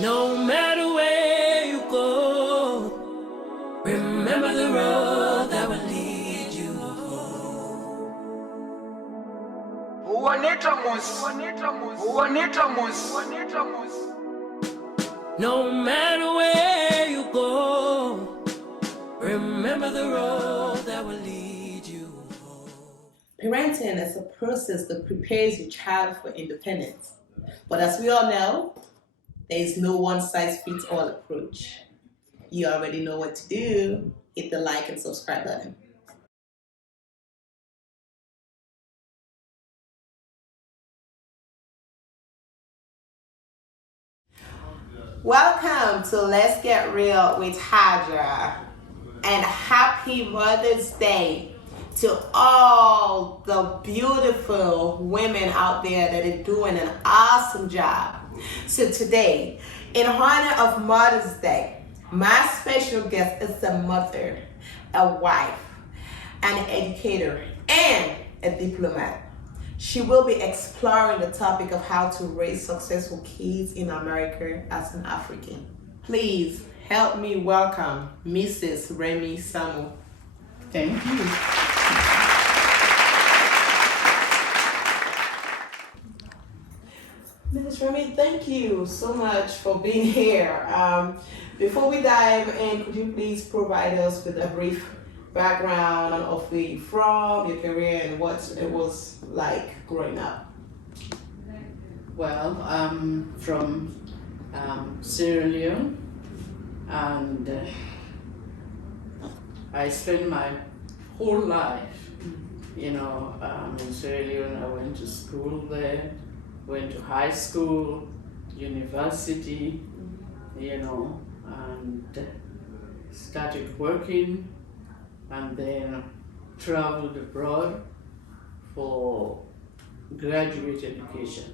No matter where you go, remember the road that will lead you home. No matter where you go, remember the road that will lead you home. Parenting is a process that prepares your child for independence. But as we all know, there is no one-size-fits-all approach. You already know what to do. Hit the like and subscribe button. Welcome to Let's Get Real with Haja. And happy Mother's Day to all the beautiful women out there that are doing an awesome job. So today, in honor of Mother's Day, my special guest is a mother, a wife, an educator, and a diplomat. She will be exploring the topic of how to raise successful kids in America as an African. Please help me welcome Mrs. Remy Samu. Thank you. Mrs. Remy, thank you so much for being here. Before we dive in, could you please provide us with a brief background of where you're from, your career, and what it was like growing up? Well, I'm from Sierra Leone, and I spent my whole life, in Sierra Leone. I went to school there, went to high school, university, and started working, and then traveled abroad for graduate education.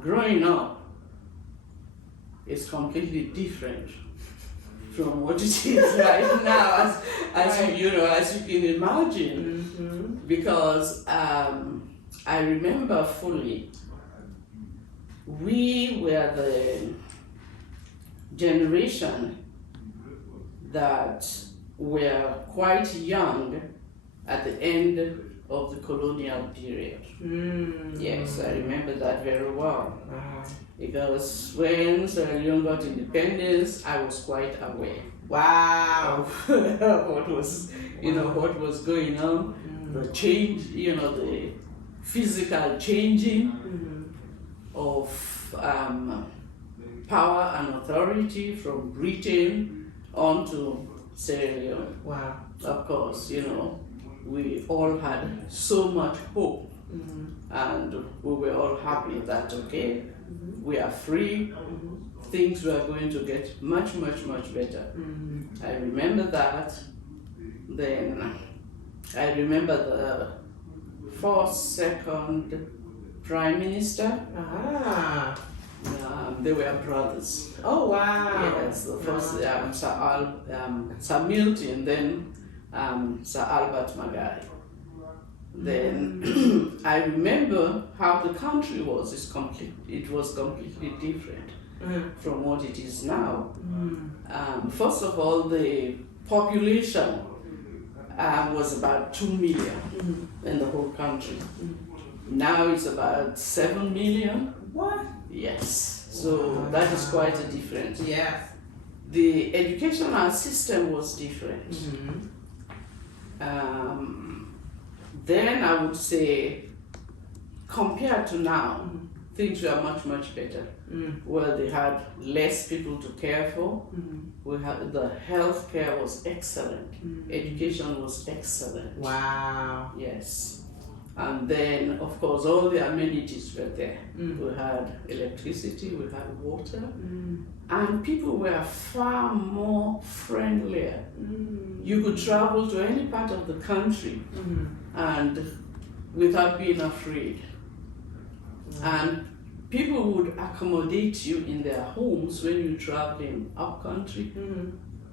Growing up is completely different from what it is right now, as you can imagine, because I remember fully we were the generation that were quite young at the end of the colonial period. Yes, I remember that very well. Because when Sierra Leone got independence, I was quite aware. Wow. What was going on, the change, the physical changing of power and authority from Britain onto Sierra Leone. Wow. Of course, we all had so much hope, and we were all happy that, okay, we are free, things were going to get much, much, much better. I remember that. Then I remember the first, second Prime Minister. They were brothers. Oh, wow. Yes, the first Sir Milton, then Sir Albert Magai. Then I remember how the country was. It was completely different from what it is now. First of all, the population was about 2 million in the whole country. Now it's about 7 million. What? Yes, so that is quite a difference. Yeah. The educational system was different. Then I would say, compared to now, things were much, much better. Well, they had less people to care for. The health care was excellent. Education was excellent. Wow. Yes. And then, of course, all the amenities were there. We had electricity, we had water, and people were far more friendlier. You could travel to any part of the country and without being afraid. And people would accommodate you in their homes when you're traveling up country,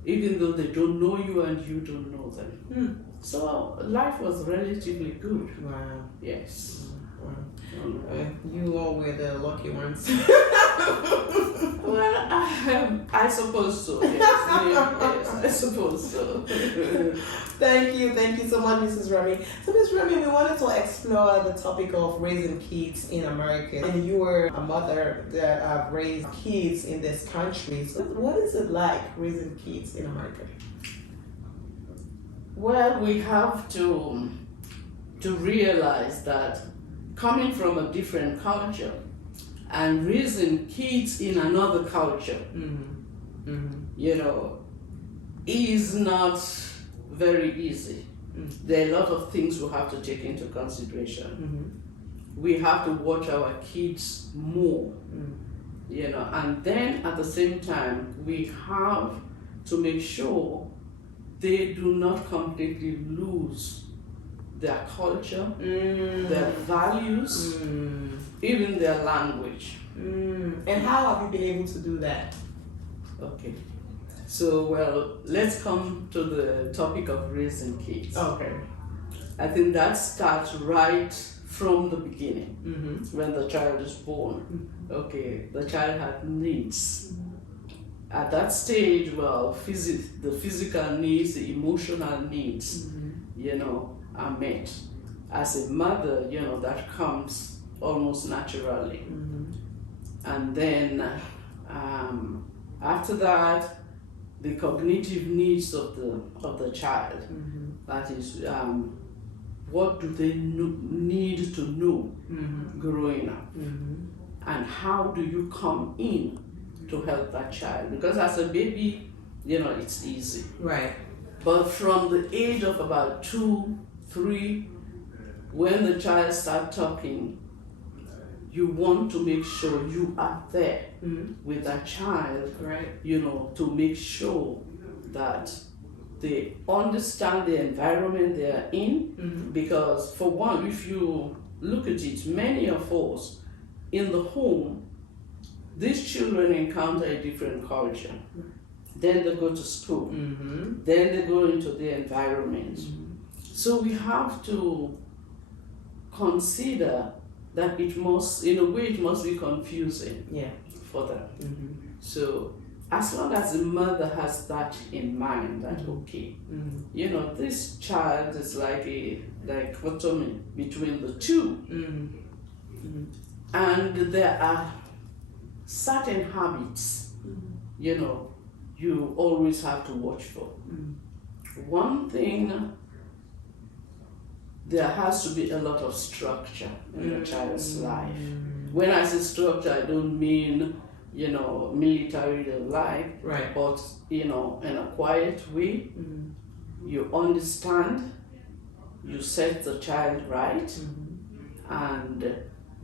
even though they don't know you and you don't know them. So life was relatively good. Wow. Yes. You all were the lucky ones. Well, I suppose so. Yes, yes, I suppose so. Thank you so much, Mrs. Remy. So, Ms. Remy, we wanted to explore the topic of raising kids in America. And you were a mother that raised kids in this country. So, what is it like raising kids in America? Well, we have to realize that coming from a different culture and raising kids in another culture, you know, is not very easy. There are a lot of things we have to take into consideration. We have to watch our kids more, you know, and then at the same time, we have to make sure they do not completely lose their culture, their values, even their language. And how have you been able to do that? Okay. So, well, let's come to the topic of raising kids. Okay. I think that starts right from the beginning, when the child is born. Okay, the child has needs. At that stage, well, the physical needs, the emotional needs, you know, are met. As a mother, you know, that comes almost naturally. And then after that, the cognitive needs of the child. That is, what do they need to know growing up, and how do you come in to help that child? Because as a baby, you know, it's easy. Right. But from the age of about 2, 3, when the child starts talking, you want to make sure you are there with that child, Right. you know, to make sure that they understand the environment they are in. Because for one, if you look at it, many of us in the home, these children encounter a different culture. Then they go to school. Then they go into the environment. So we have to consider that it must, in a way, it must be confusing for them. So as long as the mother has that in mind, that okay, you know, this child is like a dichotomy between the two, and there are certain habits, you know, you always have to watch for. One thing, there has to be a lot of structure in a child's life. When I say structure, I don't mean, you know, military life, Right. but, you know, in a quiet way, you understand, you set the child right, and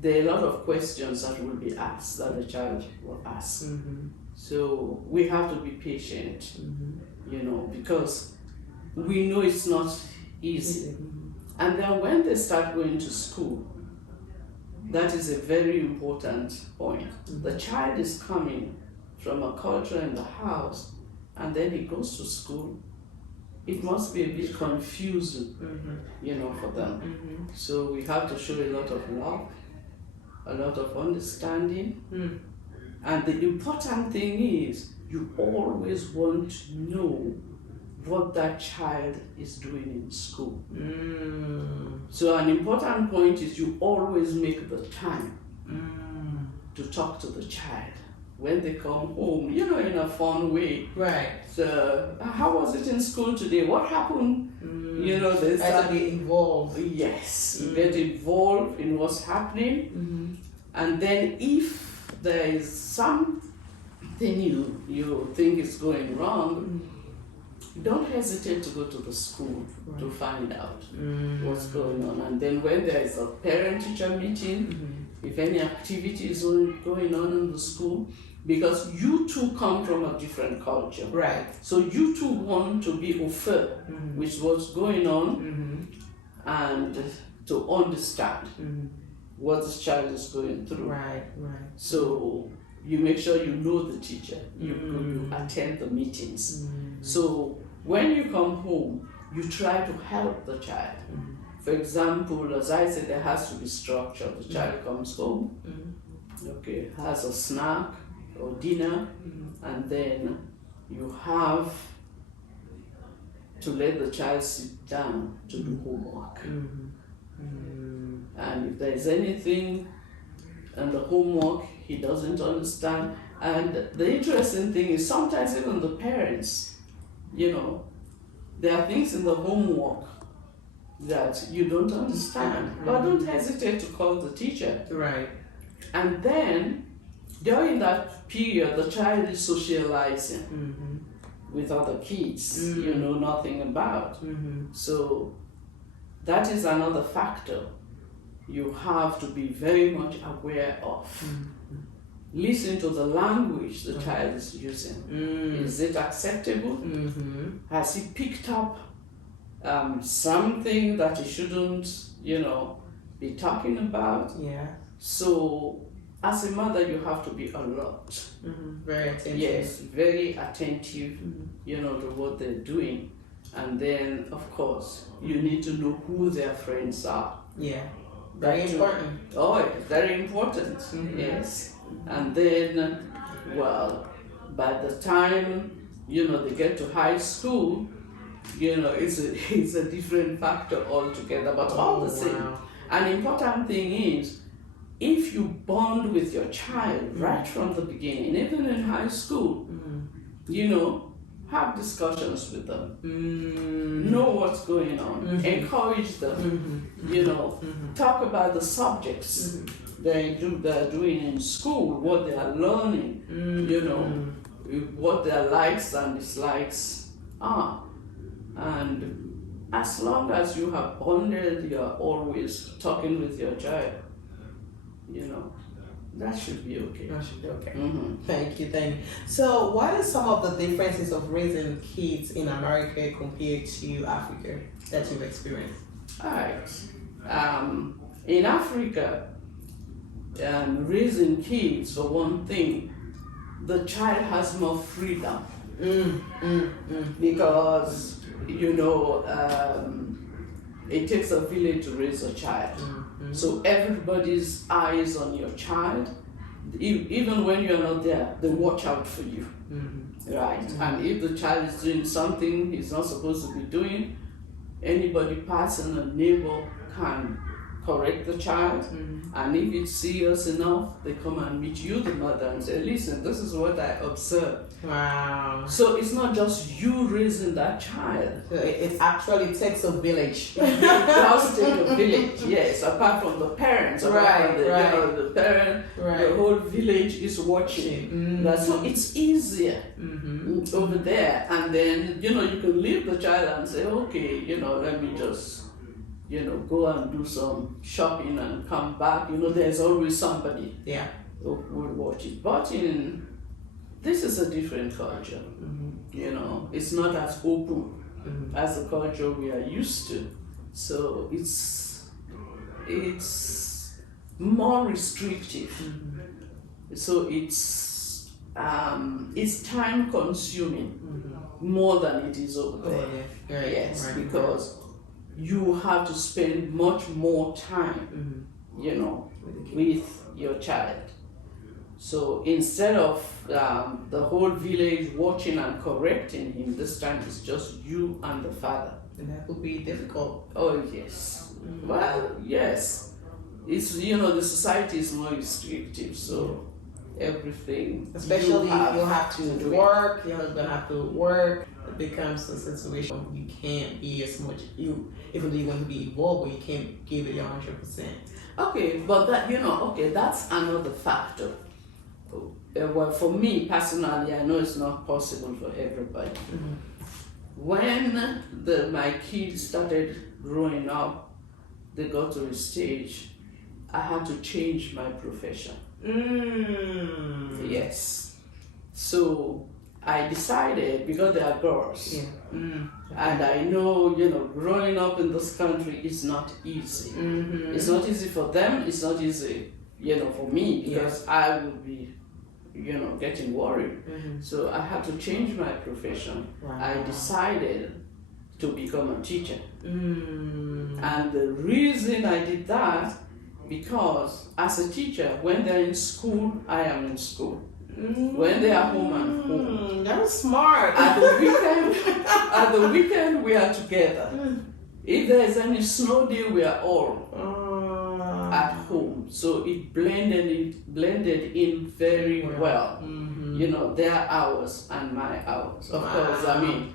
there are a lot of questions that will be asked, that the child will ask. So we have to be patient, you know, because we know it's not easy. And then when they start going to school, that is a very important point. The child is coming from a culture in the house, and then he goes to school. It must be a bit confusing, you know, for them. So we have to show a lot of love, a lot of understanding. And the important thing is, you always want to know what that child is doing in school. So an important point is you always make the time to talk to the child when they come home, you know, in a fun way. Right. So, how was it in school today? What happened? You know, they start to get involved. Yes, you get involved in what's happening. And then if there is something you think is going wrong, don't hesitate to go to the school to find out what's going on. And then when there is a parent-teacher meeting, if any activity is going on in the school, because you two come from a different culture. Right. So you two want to be au fait with what's going on and to understand what this child is going through. Right. So you make sure you know the teacher, you attend the meetings. So when you come home, you try to help the child For example, as I said, there has to be structure. The child comes home, okay, has a snack or dinner, and then you have to let the child sit down to do homework. And if there's anything in the homework he doesn't understand, and the interesting thing is sometimes even the parents, there are things in the homework that you don't understand, but don't hesitate to call the teacher. Right. And then during that period, the child is socializing with other kids you know nothing about. So that is another factor you have to be very much aware of. Listen to the language the child is using. Is it acceptable? Has he picked up something that he shouldn't, be talking about? Yeah. So as a mother, you have to be alert. Very attentive. Yes, very attentive, to what they're doing. And then, of course, you need to know who their friends are. Yeah. Very important. Oh, it's very important. Yes. And then, well, by the time, they get to high school, it's a different factor altogether, but all the same. Wow. An important thing is, if you bond with your child right from the beginning, even in high school, have discussions with them, know what's going on, encourage them, talk about the subjects they're doing in school, what they are learning, what their likes and dislikes are. And as long as you have bonded, you're always talking with your child, that should be okay. That should be okay. Thank you. So, what are some of the differences of raising kids in America compared to Africa that you've experienced? All right. In Africa, raising kids, for one thing, the child has more freedom. Because, it takes a village to raise a child. So everybody's eyes on your child. Even when you're not there, they watch out for you. Right? And if the child is doing something he's not supposed to be doing, anybody passing, a neighbor, can correct the child. And if it's serious enough, they come and meet you, the mother, and say, listen, this is what I observed. Wow. So it's not just you raising that child. So it actually takes a village. It does take a village, yes, apart from the parents. Apart from the parent, the whole village is watching. So it's easier over there. And then, you can leave the child and say, okay, let me just go and do some shopping and come back. There's always somebody who will watch it. But this is a different culture. It's not as open as the culture we are used to. So it's more restrictive. So it's time consuming more than it is over there. Yes, because you have to spend much more time, with your child. So instead of the whole village watching and correcting him, this time it's just you and the father. And that would be difficult. Oh, yes. Well, yes. It's, the society is more restrictive, so everything. Especially if you have to work, your husband have to work. It becomes a situation you can't be as much, even though you want to be involved, but you can't give it your 100%. Okay, but that, that's another factor. Well, for me personally, I know it's not possible for everybody. When my kids started growing up, they got to a stage, I had to change my profession. Yes. So I decided, because they are girls, and I know, growing up in this country is not easy. It's not easy for them, it's not easy, for me, because I would be, getting worried. So I had to change my profession. I decided to become a teacher. Mm. And the reason I did that, because as a teacher, when they're in school, I am in school. When they are home, I'm home. That was smart. At the weekend, we are together. If there is any snow day, we are all at home. So it blended in very well. Mm-hmm. You know, their hours and my hours. Of course, I mean,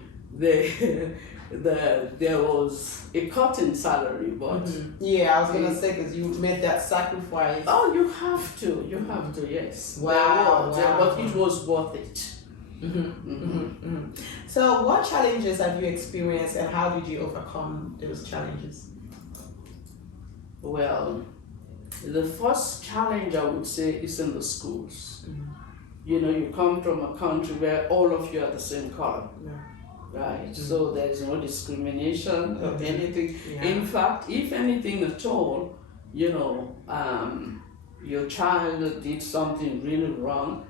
there was a cut in salary, but yeah, I was gonna say, because you made that sacrifice. oh, you have to, yes. Wow, But it was worth it. So, what challenges have you experienced, and how did you overcome those challenges? Well, the first challenge I would say is in the schools. You know, you come from a country where all of you are the same color. Right, so there's no discrimination or anything. Yeah. In fact, if anything at all, you know, your child did something really wrong,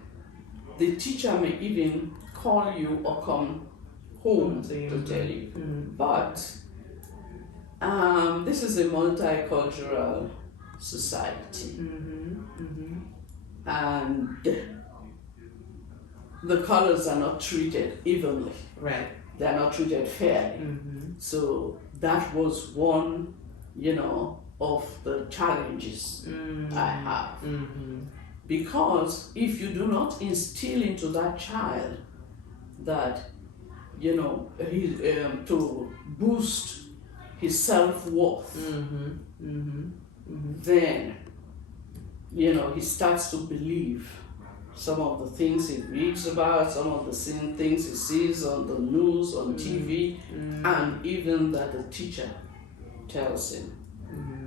the teacher may even call you or come home to tell you. But this is a multicultural society, and the colors are not treated evenly. Right. They are not treated fairly. So that was one, you know, of the challenges I have. Because if you do not instill into that child that, you know, to boost his self-worth, then, you know, he starts to believe some of the things he reads about, some of the same things he sees on the news, on TV, and even that the teacher tells him.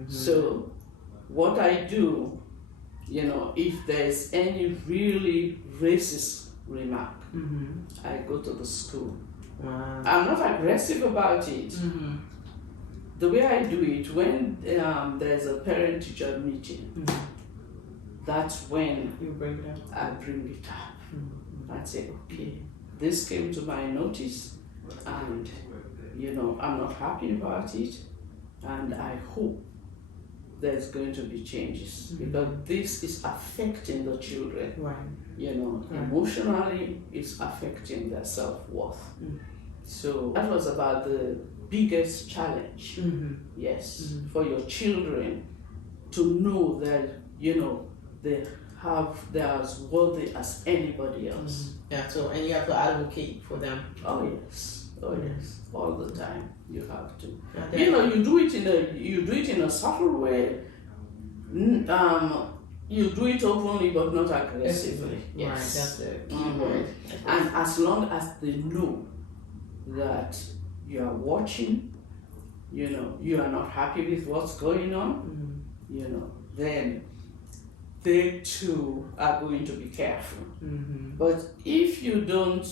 So what I do, you know, if there's any really racist remark, I go to the school. Wow. I'm not aggressive about it. The way I do it, when there's a parent-teacher meeting, that's when You bring it up. I bring it up. I say, okay, this came to my notice, and you know, I'm not happy about it, and I hope there's going to be changes because this is affecting the children. Right. You know, emotionally, it's affecting their self-worth. So that was about the biggest challenge. Yes, for your children to know that, you know, they're as worthy as anybody else. Yeah, so, and you have to advocate for them. Oh yes, all the time you have to. Okay. You know, you do it in a subtle way. You do it openly but not aggressively. Yes, Right, that's the key word. And as long as they know that you are watching, you know, you are not happy with what's going on, you know, then they too are going to be careful. But if you don't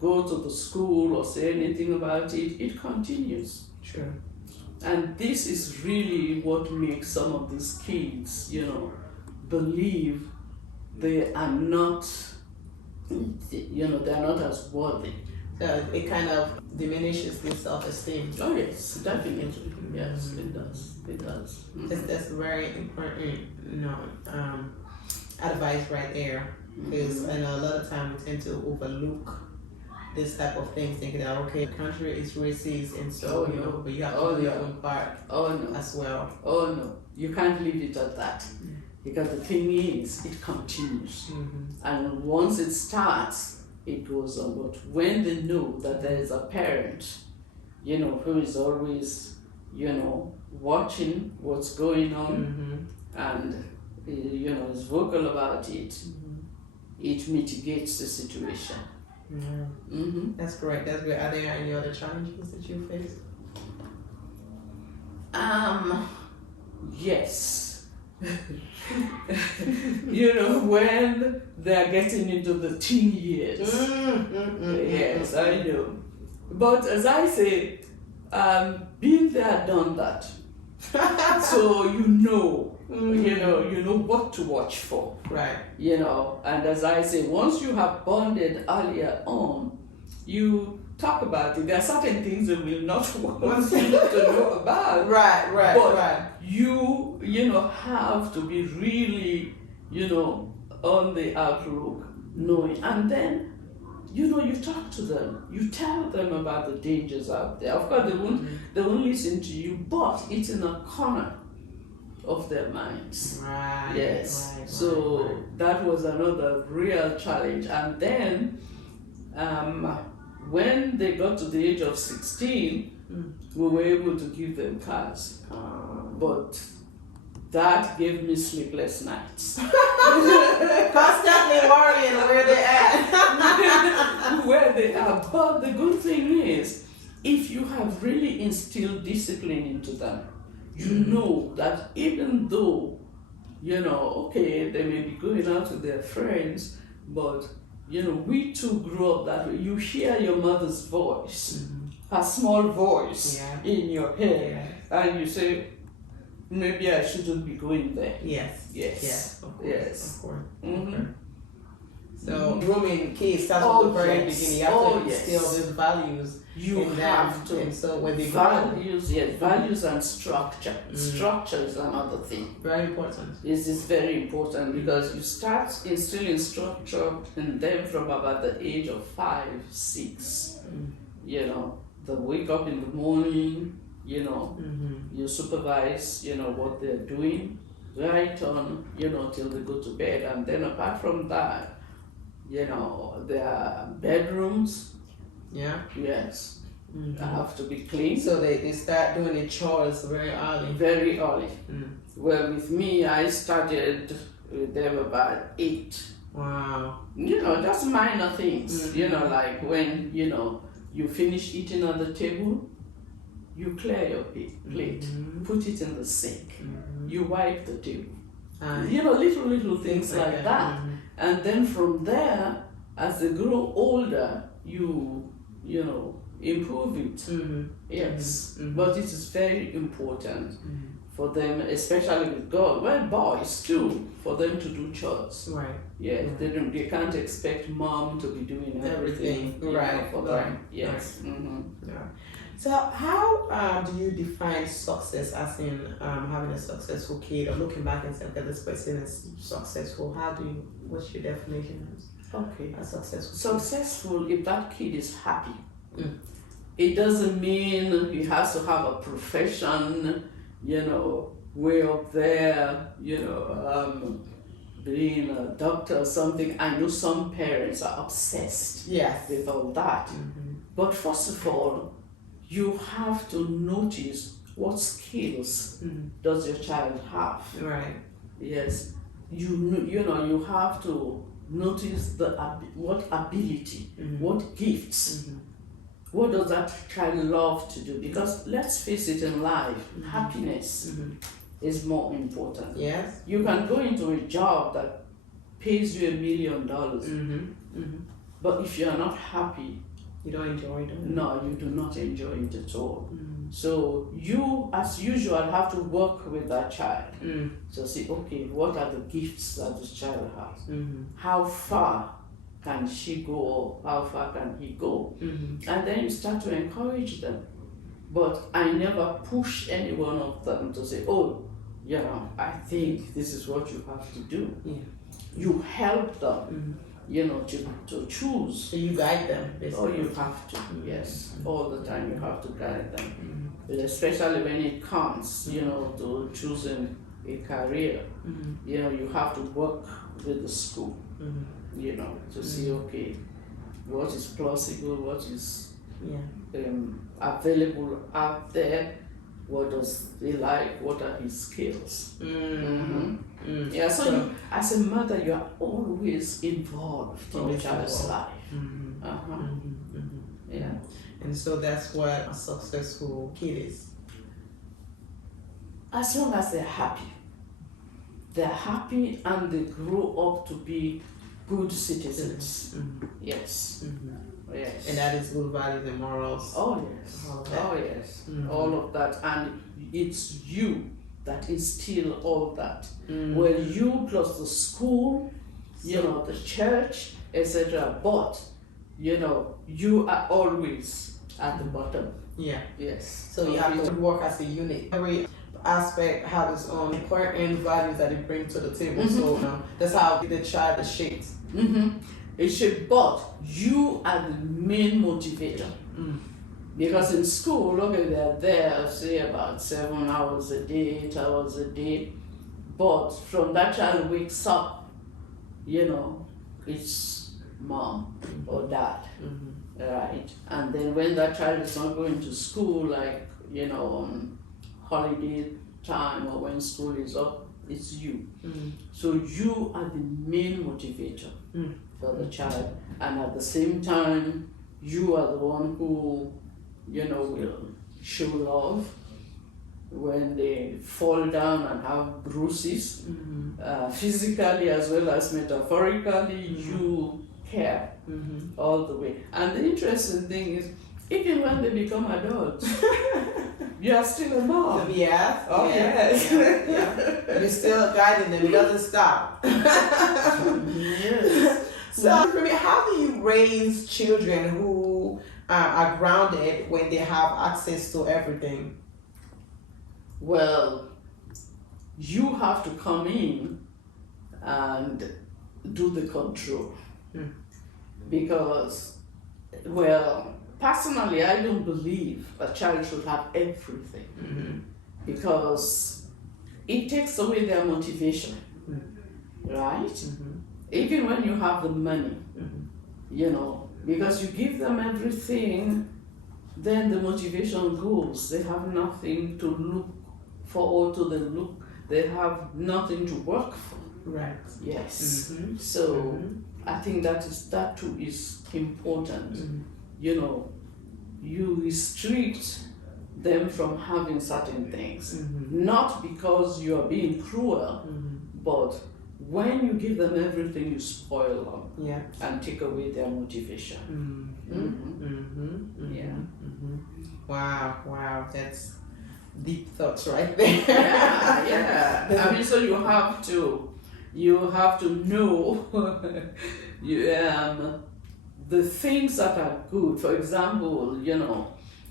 go to the school or say anything about it, it continues. Sure. And this is really what makes some of these kids, you know, believe they are not, you know, they're not as worthy. So it kind of diminishes their self-esteem. Oh yes, definitely. Yes, it does. It does. That's very important, you know, advice right there. Because I know a lot of times we tend to overlook this type of thing, thinking that okay, the country is racist and so you know, but you have to do your own part as well. Oh no, you can't leave it at that. Because the thing is, it continues. And once it starts, it goes on. But when they know that there is a parent, you know, who is always, you know, watching what's going on and, you know, is vocal about it, it mitigates the situation. That's correct. That's great. Are there any other challenges that you face? Yes. You know, when they're getting into the teen years. Yes, I know. But as I say, been there, done that. So you know what to watch for. Right. You know, and as I say, once you have bonded earlier on, you talk about it. There are certain things they will not want you to know about. Right, But you know, have to be really, on the outlook, knowing. And then, you talk to them. You tell them about the dangers out there. Of course, they won't listen to you, but it's in a corner of their minds. Right. Yes. Right, So right. that was another real challenge. And then, when they got to the age of 16, we were able to give them cars. But that gave me sleepless nights. Constantly worrying where they're at. Where they are. But the good thing is, if you have really instilled discipline into them, you know that even though, okay, they may be going out with their friends, but we too grew up that way. You hear your mother's voice, her small voice in your head, and you say, maybe I shouldn't be going there. Yes. Of course. Yes. Of course. Mm-hmm. Okay. So grooming kids starts Oh, from the very yes. beginning. You have Oh, to instill yes. these values You in have them. to. And so when they grow, Values, yes, values and structure. Structure is another thing. very important. This is very important because you start instilling structure in them from about the age of 5, 6. They wake up in the morning, you supervise, what they're doing, right on, till they go to bed. And then apart from that, their bedrooms, yes, have to be clean. So they start doing the chores very early. Very early. Well, with me, I started with them about 8. Wow. Just minor things. Like when, you finish eating on the table, you clear your plate, put it in the sink, you wipe the table. Little things like that. And then from there, as they grow older, you improve it. Yes. But it is very important for them, especially with girls, well, boys too, for them to do chores. Right. Yes, they can't expect mom to be doing everything. Right. For them. Yes. Yeah. So how do you define success, as in having a successful kid, or looking back and saying, okay, this person is successful? What's your definition Okay. of successful? Successful if that kid is happy. It doesn't mean he has to have a profession, way up there, being a doctor or something. I know some parents are obsessed with all that. But first of all, you have to notice what skills does your child have. Right. Yes. You have to notice what ability, what gifts, what does that child love to do? Because let's face it, in life, happiness is more important. Yes. You can go into a job that pays you $1 million, but if you are not happy, you don't enjoy it. No, you do not enjoy it at all. So you, as usual, have to work with that child to see, okay, what are the gifts that this child has? How far can she go, or how far can he go? And then you start to encourage them. But I never push any one of them to say, oh, I think this is what you have to do. You help them, to choose. So you guide them, basically. Oh, you have to, yes. All the time you have to guide them. Especially when it comes, to choosing a career. You have to work with the school, to see, okay, what is plausible, what is available out there, what does he like, what are his skills. Yeah, so you, as a mother, you are always involved in your child's life. Yeah. And so that's what a successful kid is. As long as they're happy and they grow up to be good citizens. Yes. Yes. And that is good values and morals. Oh yes. Oh yes. All of that, and it's you that instill all that. Well, you plus the school, the church, etc. But you are always at the bottom. Yeah. Yes. So you have to work as a unit. Every aspect has its own important values that it brings to the table. So that's how the child is shaped. It's shaped, but you are the main motivator. Because in school, okay, they're there, say about 7 hours a day, 8 hours a day, but from that child wakes up, it's mom or dad, right? And then when that child is not going to school, like, on holiday time or when school is up, it's you. So you are the main motivator for the child, and at the same time, you are the one who will show love when they fall down and have bruises, physically as well as metaphorically. You care all the way. And the interesting thing is, even when they become adults, you are still a mom. Yeah. Oh, yes. Yeah. You're still guiding them. It doesn't stop. Yes. So, for me, how do you raise children who are grounded when they have access to everything? Well, you have to come in and do the control. Because, well, personally, I don't believe a child should have everything. Because it takes away their motivation, right? Even when you have the money, because you give them everything, then the motivation goes. They have nothing to look forward to. They have nothing to work for. Right. Yes. So I think that too is important. You restrict them from having certain things, not because you are being cruel, but when you give them everything, you spoil them and take away their motivation. Wow, that's deep thoughts right there. Yeah. I mean, so you have to know the things that are good. For example,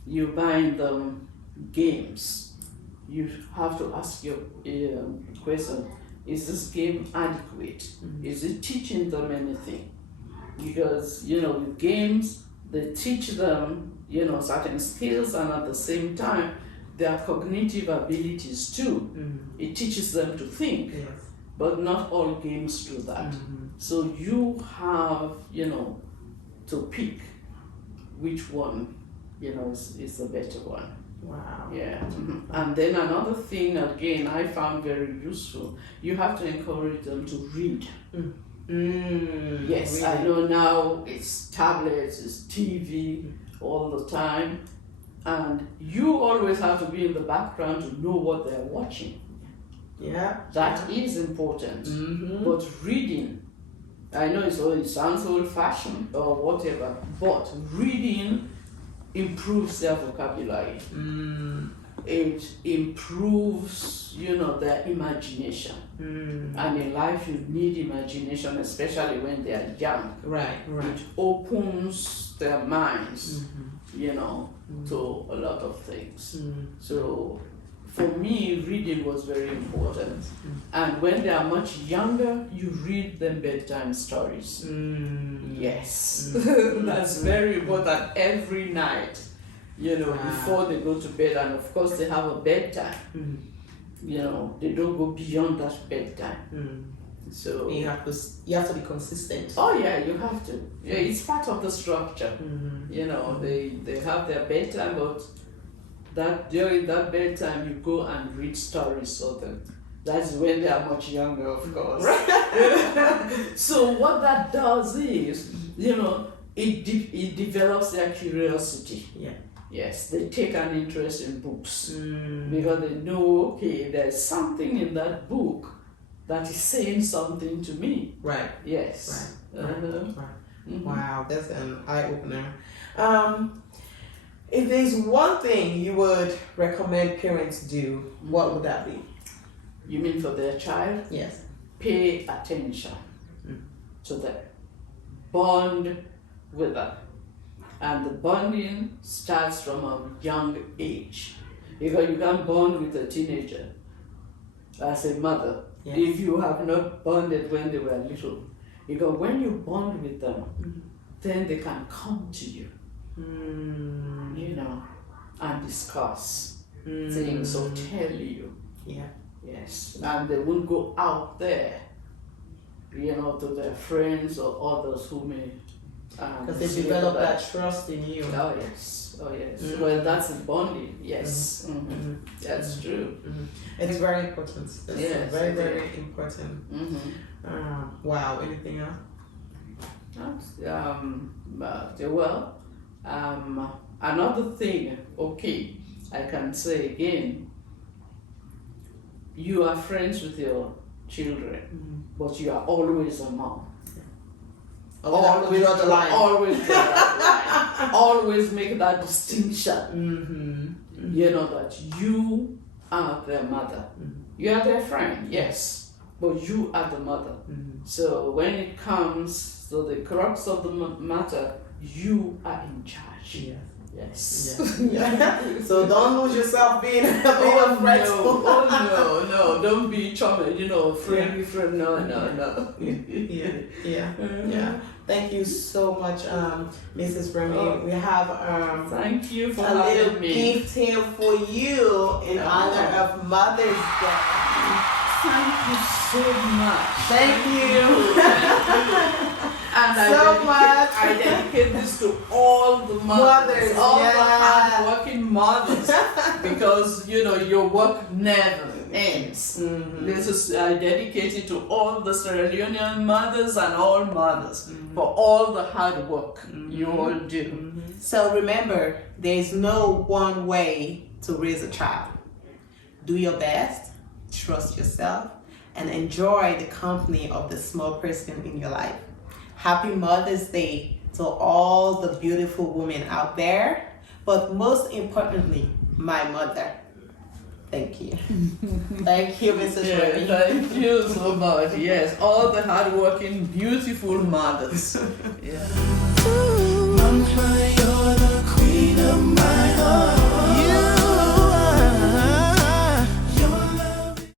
you buy them games. You have to ask your question: is this game adequate? Is it teaching them anything? Because with games, they teach them certain skills, and at the same time their cognitive abilities too. It teaches them to think. But not all games do that. So you have to pick which one is the better one. Wow. Yeah. And then another thing, again, I found very useful, you have to encourage them to read. Yes, really? I know now it's tablets, it's TV all the time, and you always have to be in the background to know what they're watching. That is important. But reading, I know it sounds old-fashioned or whatever, but reading improves their vocabulary. It improves, their imagination. And in life, you need imagination, especially when they are young. Right. It opens their minds, to a lot of things. So, for me, reading was very important. And when they are much younger, you read them bedtime stories. Yes. That's very important every night, before they go to bed. And of course, they have a bedtime. They don't go beyond that bedtime. So you have to be consistent. Oh yeah, you have to. Yeah, it's part of the structure. They have their bedtime, but that during that bedtime you go and read stories. So that's when they are much younger, of course. So what that does is, it develops their curiosity. Yes, they take an interest in books because they know, okay, there's something in that book that is saying something to me. Right. Yes. Right. Wow, that's an eye-opener. If there's one thing you would recommend parents do, what would that be? You mean for their child? Yes. Pay attention to them. Bond with them. And the bonding starts from a young age. Because you can't bond with a teenager as a mother if you have not bonded when they were little. Because when you bond with them, then they can come to you, you know, and discuss things or tell you. Yeah. Yes. And they won't go out there, you know, to their friends or others who may. Because they develop that trust in you. Oh, yes. Oh, yes. Well, that's bonding. Yes. That's true. It's very important. It's Yes, very, it very important. Wow. Anything else? Well, another thing, okay, I can say again, you are friends with your children, but you are always a mom. Always draw the line. Always make that distinction. You know that you are their mother. You are their friend, yes, but you are the mother. So when it comes to the crux of the matter, you are in charge. Yes. So don't lose yourself being a friend. No, don't be chummy, you know, friendly friend. No. Yeah. Thank you so much, Mrs. Remy. We have thank you for a little having me. gift here for you in honor of Mother's Day. Thank you so much. Thank you. And I dedicate this to all the mothers, all the hard-working mothers, because you know your work never ends. This is I dedicate it to all the Sierra Leonean mothers and all mothers for all the hard work you all do. So remember, there is no one way to raise a child. Do your best, trust yourself, and enjoy the company of the small person in your life. Happy Mother's Day to all the beautiful women out there, but most importantly, my mother. Thank you. Thank you, Mrs. Remy. Thank you so much. Yes, all the hardworking, beautiful mothers. Yeah. I'm crying.